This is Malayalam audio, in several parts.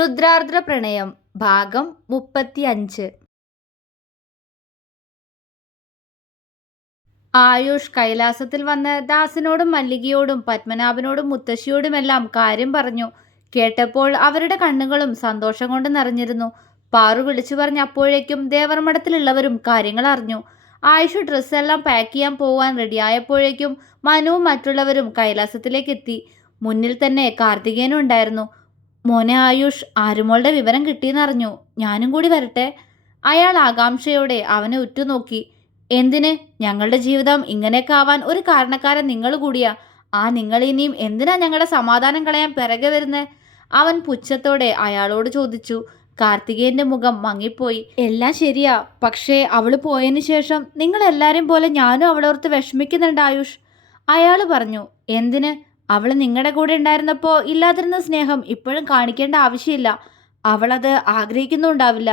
രുദ്രാർദ്ര പ്രണയം ഭാഗം മുപ്പത്തി അഞ്ച് ആയുഷ് കൈലാസത്തിൽ വന്ന് ദാസിനോടും മല്ലികയോടും പത്മനാഭനോടും മുത്തശ്ശിയോടുമെല്ലാം കാര്യം പറഞ്ഞു. കേട്ടപ്പോൾ അവരുടെ കണ്ണുകളും സന്തോഷം കൊണ്ട് നിറഞ്ഞിരുന്നു. പാറു വിളിച്ചു പറഞ്ഞ അപ്പോഴേക്കും ദേവർമഠത്തിലുള്ളവരും കാര്യങ്ങൾ അറിഞ്ഞു. ആയുഷ് ഡ്രസ്സെല്ലാം പാക്ക് ചെയ്യാൻ പോവാൻ റെഡിയായപ്പോഴേക്കും മനുവും മറ്റുള്ളവരും കൈലാസത്തിലേക്ക് എത്തി. മുന്നിൽ തന്നെ കാർത്തികേയനും ഉണ്ടായിരുന്നു മോനെ ആയുഷ് ആരുമോളുടെ വിവരം കിട്ടിയെന്നറിഞ്ഞു. ഞാനും കൂടി വരട്ടെ. അയാൾ ആകാംക്ഷയോടെ അവനെ ഉറ്റുനോക്കി. എന്തിന്? ഞങ്ങളുടെ ജീവിതം ഇങ്ങനെയൊക്കെ ആവാൻ ഒരു കാരണക്കാരൻ നിങ്ങൾ കൂടിയാ. ആ നിങ്ങൾ ഇനിയും എന്തിനാ ഞങ്ങളുടെ സമാധാനം കളയാൻ പിറകെ വരുന്നേ? അവൻ പുച്ഛത്തോടെ അയാളോട് ചോദിച്ചു. കാർത്തികേയന്റെ മുഖം മങ്ങിപ്പോയി. എല്ലാം ശരിയാ. പക്ഷേ അവൾ പോയതിന് ശേഷം നിങ്ങൾ പോലെ ഞാനും അവളോർത്ത് വിഷമിക്കുന്നുണ്ട് ആയുഷ്. അയാൾ പറഞ്ഞു എന്തിന്? അവൾ നിങ്ങളുടെ കൂടെ ഉണ്ടായിരുന്നപ്പോൾ ഇല്ലാതിരുന്ന സ്നേഹം ഇപ്പോഴും കാണിക്കേണ്ട ആവശ്യമില്ല. അവളത് ആഗ്രഹിക്കുന്നുണ്ടാവില്ല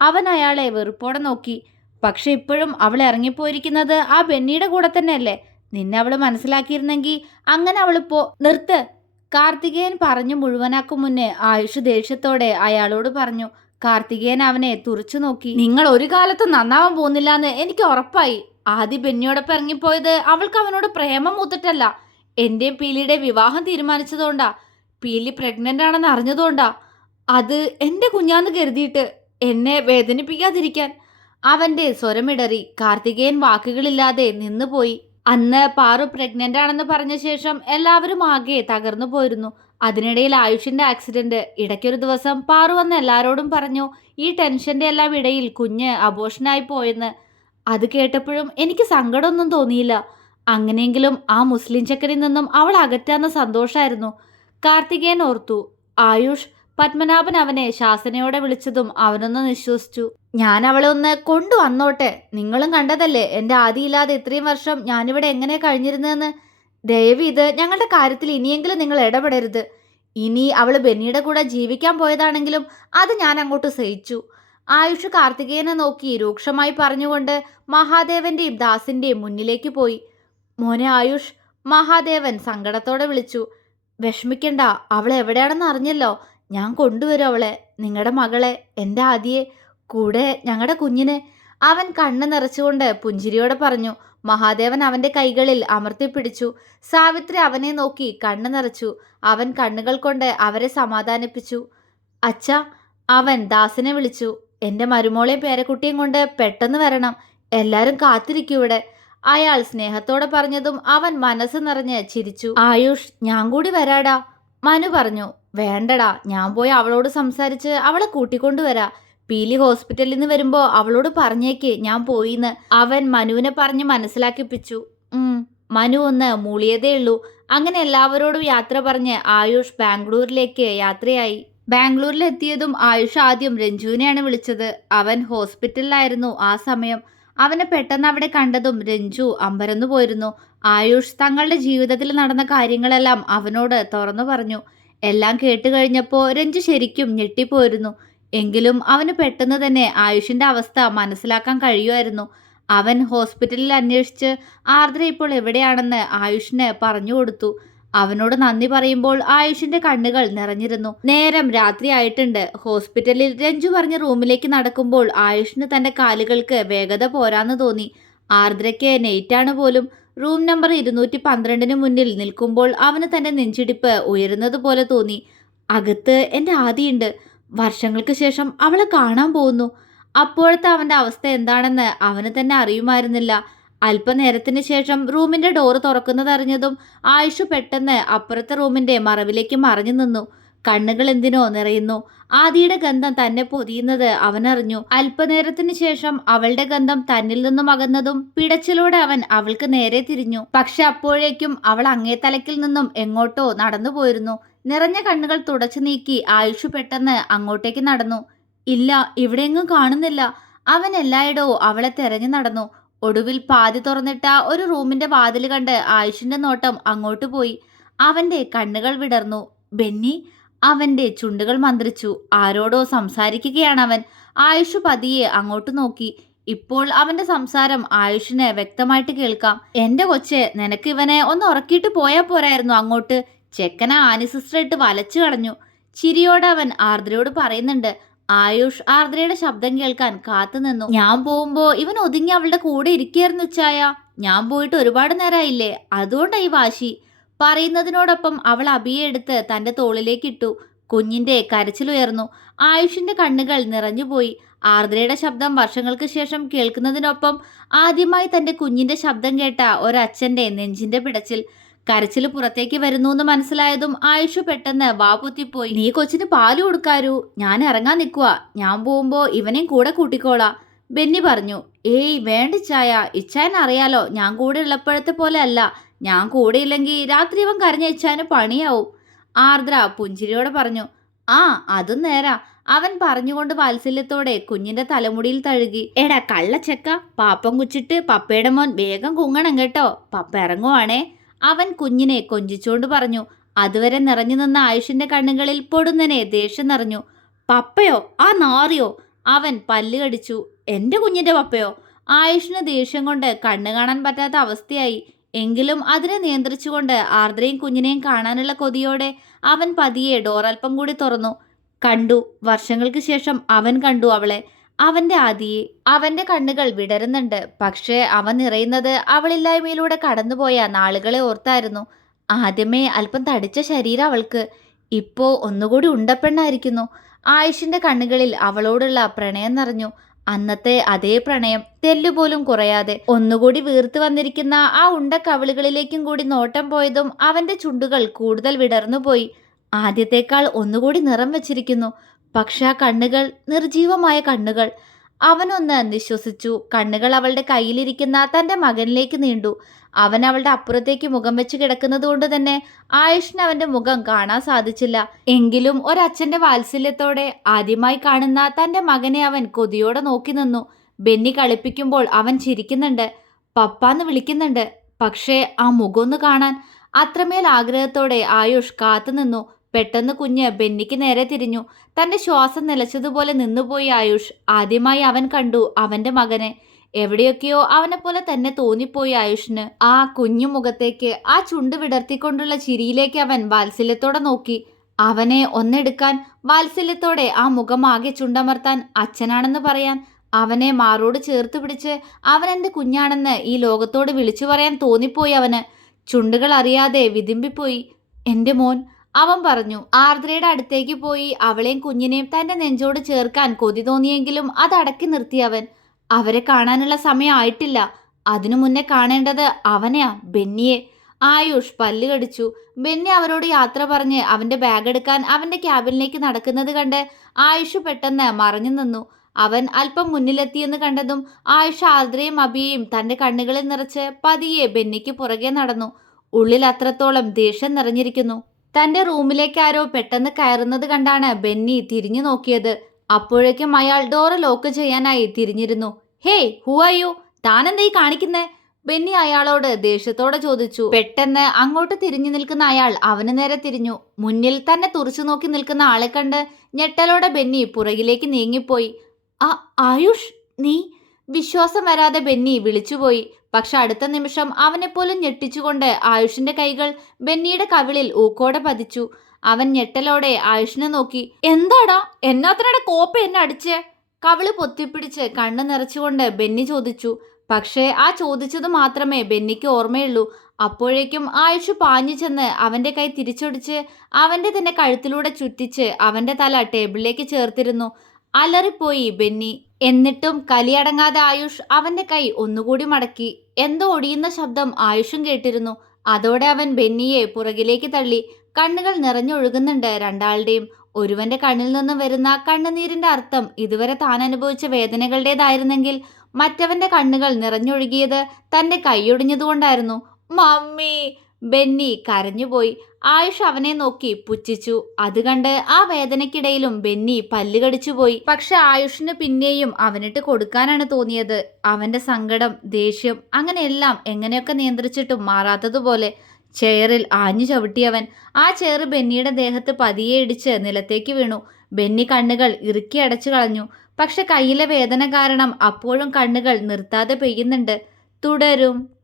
അവൻ അയാളെ വെറുപ്പോടെ നോക്കി. പക്ഷെ ഇപ്പോഴും അവൾ ഇറങ്ങിപ്പോയിരിക്കുന്നത് ആ ബെന്നിയുടെ കൂടെ തന്നെയല്ലേ? നിന്നെ അവൾ മനസ്സിലാക്കിയിരുന്നെങ്കിൽ അങ്ങനെ അവളിപ്പോൾ നിർത്ത്. കാർത്തികേയൻ പറഞ്ഞു മുഴുവനാക്കും മുന്നേ ആയുഷ് ദേഷ്യത്തോടെ അയാളോട് പറഞ്ഞു. കാർത്തികേയൻ അവനെ തുറച്ചു നോക്കി. നിങ്ങൾ ഒരു കാലത്ത് നന്നാവാൻ പോകുന്നില്ല എന്ന് എനിക്ക് ഉറപ്പായി. ആദ്യ ബെന്നിയോടൊപ്പം ഇറങ്ങിപ്പോയത് അവൾക്ക് അവനോട് പ്രേമം മൂത്തിട്ടല്ല. എന്റെയും പീലിയുടെ വിവാഹം തീരുമാനിച്ചതുകൊണ്ടാ. പീലി പ്രഗ്നന്റ് ആണെന്ന് അറിഞ്ഞതുകൊണ്ടാ. അത് എന്റെ കുഞ്ഞാന്ന് കരുതിയിട്ട് എന്നെ വേദനിപ്പിക്കാതിരിക്കാൻ. അവന്റെ സ്വരമിടറി കാർത്തികേയൻ വാക്കുകളില്ലാതെ നിന്നുപോയി. അന്ന് പാറു പ്രഗ്നന്റ് ആണെന്ന് പറഞ്ഞ ശേഷം എല്ലാവരും ആകെ തകർന്നു പോയിരുന്നു. അതിനിടയിൽ ആയുഷിന്റെ ആക്സിഡന്റ് ഇടയ്ക്കൊരു ദിവസം പാറു വന്ന് എല്ലാവരോടും പറഞ്ഞു ഈ ടെൻഷന്റെ എല്ലാം ഇടയിൽ കുഞ്ഞ് അബോഷനായി പോയെന്ന്. അത് കേട്ടപ്പോഴും എനിക്ക് സങ്കടമൊന്നും തോന്നിയില്ല. അങ്ങനെയെങ്കിലും ആ മുസ്ലിം ചക്കരിൽ നിന്നും അവൾ അകറ്റാന്ന സന്തോഷമായിരുന്നു കാർത്തികേയൻ ഓർത്തു ആയുഷ് പത്മനാഭൻ അവനെ ശാസനയോടെ വിളിച്ചതും അവനൊന്ന് നിശ്വസിച്ചു. ഞാൻ അവളെ ഒന്ന് കൊണ്ടുവന്നോട്ടെ? നിങ്ങളും കണ്ടതല്ലേ? എന്റെ ആദിയില്ലാതെ ഇത്രയും വർഷം ഞാനിവിടെ എങ്ങനെ കഴിഞ്ഞിരുന്നതെന്ന്? ദയവ് ഇത് ഞങ്ങളുടെ കാര്യത്തിൽ ഇനിയെങ്കിലും നിങ്ങൾ ഇടപെടരുത്. ഇനി അവൾ ബെന്നിയുടെ കൂടെ ജീവിക്കാൻ പോയതാണെങ്കിലും അത് ഞാൻ അങ്ങോട്ട് സഹിച്ചു. ആയുഷ് കാർത്തികേയനെ നോക്കി രൂക്ഷമായി പറഞ്ഞുകൊണ്ട് മഹാദേവന്റെയും ദാസിന്റെയും മുന്നിലേക്ക് പോയി. മോനെ ആയുഷ് മഹാദേവൻ സങ്കടത്തോടെ വിളിച്ചു. വിഷമിക്കണ്ട അവൾ എവിടെയാണെന്ന് അറിഞ്ഞല്ലോ. ഞാൻ കൊണ്ടുവരും അവളെ നിങ്ങളുടെ മകളെ എന്റെ ആദിയെ കൂടെ ഞങ്ങളുടെ കുഞ്ഞിനെ. അവൻ കണ്ണ് നിറച്ചുകൊണ്ട് പുഞ്ചിരിയോടെ പറഞ്ഞു. മഹാദേവൻ അവന്റെ കൈകളിൽ അമർത്തിപ്പിടിച്ചു സാവിത്രി അവനെ നോക്കി കണ്ണ് നിറച്ചു. അവൻ കണ്ണുകൾ കൊണ്ട് അവരെ സമാധാനിപ്പിച്ചു. അച്ഛ അവൻ ദാസിനെ വിളിച്ചു. എന്റെ മരുമോളെയും പേരക്കുട്ടിയും കൊണ്ട് പെട്ടെന്ന് വരണം. എല്ലാവരും കാത്തിരിക്കൂ ഇവിടെ. അയാൾ സ്നേഹത്തോടെ പറഞ്ഞതും അവൻ മനസ്സ് നിറഞ്ഞ് ചിരിച്ചു. ആയുഷ് ഞാൻ കൂടി വരാടാ. മനു പറഞ്ഞു വേണ്ടടാ ഞാൻ പോയി അവളോട് സംസാരിച്ച് അവളെ കൂട്ടിക്കൊണ്ടുവരാ പീലി ഹോസ്പിറ്റലിൽ നിന്ന് വരുമ്പോ അവളോട് പറഞ്ഞേക്ക് ഞാൻ പോയിന്ന്. അവൻ മനുവിനെ പറഞ്ഞ് മനസ്സിലാക്കിപ്പിച്ചു. മനു ഒന്ന് മൂളിയതേ ഉള്ളൂ. അങ്ങനെ എല്ലാവരോടും യാത്ര പറഞ്ഞ് ആയുഷ് ബാംഗ്ലൂരിലേക്ക് യാത്രയായി. ബാംഗ്ലൂരിലെത്തിയതും ആയുഷ് ആദ്യം രഞ്ജുവിനെയാണ് വിളിച്ചത്. അവൻ ഹോസ്പിറ്റലിലായിരുന്നു ആ സമയം. അവനെ പെട്ടെന്ന് അവിടെ കണ്ടതും രഞ്ജു അമ്പരന്നു പോയിരുന്നു. ആയുഷ് തങ്ങളുടെ ജീവിതത്തിൽ നടന്ന കാര്യങ്ങളെല്ലാം അവനോട് തുറന്നു പറഞ്ഞു. എല്ലാം കേട്ട് കഴിഞ്ഞപ്പോൾ രഞ്ജു ശരിക്കും ഞെട്ടിപ്പോയിരുന്നു. എങ്കിലും അവന് പെട്ടെന്ന് തന്നെ ആയുഷിന്റെ അവസ്ഥ മനസ്സിലാക്കാൻ കഴിയുമായിരുന്നു. അവൻ ഹോസ്പിറ്റലിൽ അന്വേഷിച്ച് ആർദ്ര ഇപ്പോൾ എവിടെയാണെന്ന് ആയുഷിന് പറഞ്ഞു കൊടുത്തു. അവനോട് നന്ദി പറയുമ്പോൾ ആയുഷിന്റെ കണ്ണുകൾ നിറഞ്ഞിരുന്നു. നേരം രാത്രി ആയിട്ടുണ്ട്. ഹോസ്പിറ്റലിൽ രഞ്ജു പറഞ്ഞ റൂമിലേക്ക് നടക്കുമ്പോൾ ആയുഷിന് തന്റെ കാലുകൾക്ക് വേഗത പോരാന്ന് തോന്നി. ആർദ്രയ്ക്ക് നെയ്റ്റാണ് പോലും. റൂം നമ്പർ ഇരുന്നൂറ്റി പന്ത്രണ്ടിന് മുന്നിൽ നിൽക്കുമ്പോൾ അവന് തന്റെ നെഞ്ചിടിപ്പ് ഉയരുന്നത് പോലെ തോന്നി. അകത്ത് എന്റെ ആദിയുണ്ട്. വർഷങ്ങൾക്ക് ശേഷം അവളെ കാണാൻ പോകുന്നു. അപ്പോഴത്തെ അവന്റെ അവസ്ഥ എന്താണെന്ന് അവന് തന്നെ അറിയുമായിരുന്നില്ല. അല്പനേരത്തിന് ശേഷം റൂമിന്റെ ഡോറ് തുറക്കുന്നതറിഞ്ഞതും ആയുഷ് പെട്ടെന്ന് അപ്പുറത്തെ റൂമിന്റെ മറവിലേക്ക് മറഞ്ഞു നിന്നു. കണ്ണുകൾ എന്തിനോ നിറയുന്നു. ആദിയുടെ ഗന്ധം തന്നെ പൊതിയുന്നത് അവനറിഞ്ഞു അല്പനേരത്തിന് ശേഷം അവളുടെ ഗന്ധം തന്നിൽ നിന്നും അകന്നതും പിടച്ചിലൂടെ അവൻ അവൾക്ക് നേരെ തിരിഞ്ഞു. പക്ഷെ അപ്പോഴേക്കും അവൾ അങ്ങേ തലക്കിൽ നിന്നും എങ്ങോട്ടോ നടന്നു പോയിരുന്നു. നിറഞ്ഞ കണ്ണുകൾ തുടച്ചു നീക്കി ആയുഷ് പെട്ടെന്ന് അങ്ങോട്ടേക്ക് നടന്നു. ഇല്ല ഇവിടെയെങ്ങും കാണുന്നില്ല. അവൻ എല്ലായിടവും അവളെ തെരഞ്ഞു നടന്നു. ഒടുവിൽ പാതി തുറന്നിട്ട ഒരു റൂമിന്റെ വാതിൽ കണ്ട് ആയുഷിന്റെ നോട്ടം അങ്ങോട്ട് പോയി. അവന്റെ കണ്ണുകൾ വിടർന്നു. ബെന്നി അവന്റെ ചുണ്ടുകൾ മന്ത്രിച്ചു. ആരോടോ സംസാരിക്കുകയാണ് അവൻ ആയുഷ് പതിയെ അങ്ങോട്ട് നോക്കി. ഇപ്പോൾ അവന്റെ സംസാരം ആയുഷിന് വ്യക്തമായിട്ട് കേൾക്കാം. എന്റെ കൊച്ചെ നിനക്ക് ഇവനെ ഒന്ന് ഉറക്കിയിട്ട് പോയാൽ പോരായിരുന്നു അങ്ങോട്ട്. ചെക്കന ആനി സിസ്റ്റർ ഇട്ട് വലച്ചു കളഞ്ഞു. ചിരിയോടെ അവൻ ആർദ്രയോട് പറയുന്നുണ്ട്. ആയുഷ് ആർദ്രയുടെ ശബ്ദം കേൾക്കാൻ കാത്തു നിന്നു. ഞാൻ പോകുമ്പോ ഇവൻ ഒതുങ്ങി അവളുടെ കൂടെ ഇരിക്കുകയായിരുന്നു ഉച്ചായ. ഞാൻ പോയിട്ട് ഒരുപാട് നേരമായില്ലേ അതുകൊണ്ടാ ഈ വാശി. പറയുന്നതിനോടൊപ്പം അവൾ അബിയെ എടുത്ത് തന്റെ തോളിലേക്ക് ഇട്ടു. കുഞ്ഞിന്റെ കരച്ചിലുയർന്നു. ആയുഷിന്റെ കണ്ണുകൾ നിറഞ്ഞുപോയി. ആർദ്രയുടെ ശബ്ദം വർഷങ്ങൾക്ക് ശേഷം കേൾക്കുന്നതിനൊപ്പം ആദ്യമായി തന്റെ കുഞ്ഞിന്റെ ശബ്ദം കേട്ട ഒരച്ഛന്റെ നെഞ്ചിന്റെ പിടച്ചിൽ. കരച്ചിൽ പുറത്തേക്ക് വരുന്നു എന്ന് മനസ്സിലായതും ആയുഷു പെട്ടെന്ന് വാ പൊത്തിപ്പോയി. നീ കൊച്ചിന് പാൽ കൊടുക്കാരൂ. ഞാൻ ഇറങ്ങാൻ നിൽക്കുക ഞാൻ പോകുമ്പോ ഇവനെയും കൂടെ കൂട്ടിക്കോളാം. ബെന്നി പറഞ്ഞു ഏയ് വേണ്ട ചായ. ഇച്ചായൻ അറിയാലോ. ഞാൻ കൂടെ ഉള്ളപ്പോഴത്തെ പോലെ അല്ല. ഞാൻ കൂടെ ഇല്ലെങ്കിൽ രാത്രി ഇവൻ കരഞ്ഞ ഇച്ചായന് പണിയാവും. ആർദ്ര പുഞ്ചിരിയോടെ പറഞ്ഞു ആ അതും നേരാ. അവൻ പറഞ്ഞുകൊണ്ട് വാത്സല്യത്തോടെ കുഞ്ഞിന്റെ തലമുടിയിൽ തഴുകി എടാ കള്ളച്ചക്ക. പാപ്പം കുച്ചിട്ട് പപ്പയുടെ മോൻ വേഗം കുങ്ങണം കേട്ടോ. പപ്പ ഇറങ്ങുവാണേ. അവൻ കുഞ്ഞിനെ കൊഞ്ചിച്ചുകൊണ്ട് പറഞ്ഞു അതുവരെ നിറഞ്ഞു നിന്ന ആയുഷിന്റെ കണ്ണുകളിൽ പൊടുന്നനെ ദേഷ്യം നിറഞ്ഞു. പപ്പയോ? ആ നാറിയോ? അവൻ പല്ലുകടിച്ചു എന്റെ കുഞ്ഞിന്റെ പപ്പയോ? ആയുഷിന് ദേഷ്യം കൊണ്ട് കണ്ണു കാണാൻ പറ്റാത്ത അവസ്ഥയായി. എങ്കിലും അതിനെ നിയന്ത്രിച്ചുകൊണ്ട് ആർദ്രയും കുഞ്ഞിനെയും കാണാനുള്ള കൊതിയോടെ അവൻ പതിയെ ഡോറൽപ്പം കൂടി തുറന്നു. കണ്ടു വർഷങ്ങൾക്ക് ശേഷം അവൻ കണ്ടു അവളെ. അവന്റെ ആദിയെ അവന്റെ കണ്ണുകൾ വിടരുന്നുണ്ട്. പക്ഷേ അവൻ നിറയുന്നത് അവളില്ലായ്മയിലൂടെ കടന്നുപോയ നാളുകളെ ഓർത്തായിരുന്നു. ആദ്യമേ അല്പം തടിച്ച ശരീരം അവൾക്ക്. ഇപ്പോ ഒന്നുകൂടി ഉണ്ടപ്പെണ്ണായിരിക്കുന്നു. ആയുഷിന്റെ കണ്ണുകളിൽ അവളോടുള്ള പ്രണയം നിറഞ്ഞു. അന്നത്തെ അതേ പ്രണയം തെല്ലുപോലും കുറയാതെ ഒന്നുകൂടി വീർത്തു വന്നിരിക്കുന്ന ആ ഉണ്ട കവിളുകളിലേക്കും കൂടി നോട്ടം പോയതും അവന്റെ ചുണ്ടുകൾ കൂടുതൽ വിടർന്നുപോയി. ആദ്യത്തേക്കാൾ ഒന്നുകൂടി നിറം വെച്ചിരിക്കുന്നു. പക്ഷെ ആ കണ്ണുകൾ നിർജീവമായ കണ്ണുകൾ. അവനൊന്ന് നിശ്വസിച്ചു കണ്ണുകൾ അവളുടെ കയ്യിലിരിക്കുന്ന തന്റെ മകനിലേക്ക് നീണ്ടു. അവൻ അവളുടെ അപ്പുറത്തേക്ക് മുഖം വെച്ച് കിടക്കുന്നതുകൊണ്ട് തന്നെ ആയുഷിന് അവന്റെ മുഖം കാണാൻ സാധിച്ചില്ല. എങ്കിലും ഒരച്ഛന്റെ വാത്സല്യത്തോടെ ആദ്യമായി കാണുന്ന തന്റെ മകനെ അവൻ കൊതിയോടെ നോക്കി നിന്നു. ബെന്നി കളിപ്പിക്കുമ്പോൾ അവൻ ചിരിക്കുന്നുണ്ട്. പപ്പാന്ന് വിളിക്കുന്നുണ്ട്. പക്ഷേ ആ മുഖമൊന്ന് കാണാൻ അത്രമേൽ ആഗ്രഹത്തോടെ ആയുഷ് കാത്തുനിന്നു പെട്ടെന്ന് കുഞ്ഞ് ബെന്നിക്ക് നേരെ തിരിഞ്ഞു. തന്റെ ശ്വാസം നിലച്ചതുപോലെ നിന്നുപോയി ആയുഷ്. ആദ്യമായി അവൻ കണ്ടു അവന്റെ മകനെ. എവിടെയൊക്കെയോ അവനെ പോലെ തന്നെ തോന്നിപ്പോയി ആയുഷിന്. ആ കുഞ്ഞു മുഖത്തേക്ക് ആ ചുണ്ട് വിടർത്തിക്കൊണ്ടുള്ള ചിരിയിലേക്ക് അവൻ വാത്സല്യത്തോടെ നോക്കി. അവനെ ഒന്നെടുക്കാൻ വാത്സല്യത്തോടെ ആ മുഖമാകെ ചുണ്ടമർത്താൻ അച്ഛനാണെന്ന് പറയാൻ അവനെ മാറോട് ചേർത്ത് പിടിച്ച് അവൻ എന്റെ കുഞ്ഞാണെന്ന് ഈ ലോകത്തോട് വിളിച്ചു പറയാൻ തോന്നിപ്പോയി അവന്. ചുണ്ടുകൾ അറിയാതെ വിതിമ്പിപ്പോയി. എന്റെ മോൻ അവൻ പറഞ്ഞു ആർദ്രയുടെ അടുത്തേക്ക് പോയി അവളെയും കുഞ്ഞിനെയും തന്റെ നെഞ്ചോട് ചേർക്കാൻ കൊതി തോന്നിയെങ്കിലും അത് അടക്കി നിർത്തി അവൻ. അവരെ കാണാനുള്ള സമയം ആയിട്ടില്ല. അതിനു മുന്നേ കാണേണ്ടത് അവനെയാ ബെന്നിയെ. ആയുഷ് പല്ല് കടിച്ചു. ബെന്നി അവരോട് യാത്ര പറഞ്ഞ് അവന്റെ ബാഗ് എടുക്കാൻ അവന്റെ ക്യാബിനിലേക്ക് നടക്കുന്നത് കണ്ട് ആയുഷ് പെട്ടെന്ന് മറഞ്ഞു നിന്നു. അവൻ അല്പം മുന്നിലെത്തിയെന്ന് കണ്ടതും ആയുഷ് ആർദ്രയും അബിയെയും തന്റെ കണ്ണുകളിൽ നിറച്ച് പതിയെ ബെന്നിക്ക് പുറകെ നടന്നു. ഉള്ളിൽ അത്രത്തോളം ദേഷ്യം നിറഞ്ഞിരിക്കുന്നു. തന്റെ റൂമിലേക്ക് ആരോ പെട്ടെന്ന് കയറുന്നത് കണ്ടാണ് ബെന്നി തിരിഞ്ഞു നോക്കിയത്. അപ്പോഴേക്കും അയാൾ ഡോർ ലോക്ക് ചെയ്യാനായി തിരിഞ്ഞിരുന്നു. ഹേയ് ഹു ആർ യു താനെന്താ ഈ കാണിക്കുന്നേ? ബെന്നി അയാളോട് ദേഷ്യത്തോടെ ചോദിച്ചു. പെട്ടെന്ന് അങ്ങോട്ട് തിരിഞ്ഞു നിൽക്കുന്ന അയാൾ അവന് നേരെ തിരിഞ്ഞു. മുന്നിൽ തന്നെ തുറച്ചു നോക്കി നിൽക്കുന്ന ആളെ കണ്ട് ഞെട്ടലോടെ ബെന്നി പുറകിലേക്ക് നീങ്ങിപ്പോയി. ആ ആയുഷ് നീ വിശ്വാസം വരാതെ ബെന്നി വിളിച്ചുപോയി. പക്ഷെ അടുത്ത നിമിഷം അവനെപ്പോലും ഞെട്ടിച്ചുകൊണ്ട് ആയുഷിന്റെ കൈകൾ ബെന്നിയുടെ കവിളിൽ ഊക്കോടെ പതിച്ചു. അവൻ ഞെട്ടലോടെ ആയുഷിനെ നോക്കി. എന്താടാ? എന്നാത്തിനടെ കോപ്പ എന്നെ അടിച്ച്? കവിൾ പൊത്തിപ്പിടിച്ച് കണ്ണു നിറച്ചുകൊണ്ട് ബെന്നി ചോദിച്ചു. പക്ഷേ ആ ചോദിച്ചത് മാത്രമേ ബെന്നിക്ക് ഓർമ്മയുള്ളൂ. അപ്പോഴേക്കും ആയുഷ് പാഞ്ഞു ചെന്ന് അവന്റെ കൈ തിരിച്ചൊടിച്ച് അവന്റെ തന്നെ കഴുത്തിലൂടെ ചുറ്റിച്ച് അവന്റെ തല ടേബിളിലേക്ക് ചേർത്തിരുന്നു. അലറിപ്പോയി ബെന്നി. എന്നിട്ടും കലിയടങ്ങാതെ ആയുഷ് അവന്റെ കൈ ഒന്നുകൂടി മടക്കി. എന്തോ ഒടിയുന്ന ശബ്ദം ആയുഷും കേട്ടിരുന്നു. അതോടെ അവൻ ബെന്നിയെ പുറകിലേക്ക് തള്ളി. കണ്ണുകൾ നിറഞ്ഞൊഴുകുന്നുണ്ട് രണ്ടാളുടെയും. ഒരുവന്റെ കണ്ണിൽ നിന്നും വരുന്ന കണ്ണുനീരിന്റെ അർത്ഥം ഇതുവരെ താൻ അനുഭവിച്ച വേദനകളുടേതായിരുന്നെങ്കിൽ മറ്റവന്റെ കണ്ണുകൾ നിറഞ്ഞൊഴുകിയത് തന്റെ കൈയൊടിഞ്ഞതുകൊണ്ടായിരുന്നു. മമ്മി ബെന്നി കരഞ്ഞുപോയി. ആയുഷ് അവനെ നോക്കി പുച്ഛിച്ചു. അത് കണ്ട് ആ വേദനയ്ക്കിടയിലും ബെന്നി പല്ല് കടിച്ചുപോയി. പക്ഷെ ആയുഷിന് പിന്നെയും അവനിട്ട് കൊടുക്കാനാണ് തോന്നിയത്. അവന്റെ സങ്കടം ദേഷ്യം അങ്ങനെയെല്ലാം എങ്ങനെയൊക്കെ നിയന്ത്രിച്ചിട്ടും മാറാത്തതുപോലെ ചെയറിൽ ആഞ്ഞു ചവിട്ടിയവൻ. ആ ചെയർ ബെന്നിയുടെ ദേഹത്ത് പതിയെ ഇടിച്ച് നിലത്തേക്ക് വീണു. ബെന്നി കണ്ണുകൾ ഇറുക്കി അടച്ചു കളഞ്ഞു. പക്ഷെ കയ്യിലെ വേദന കാരണം അപ്പോഴും കണ്ണുകൾ നിർത്താതെ പെയ്യുന്നുണ്ട്. തുടരും.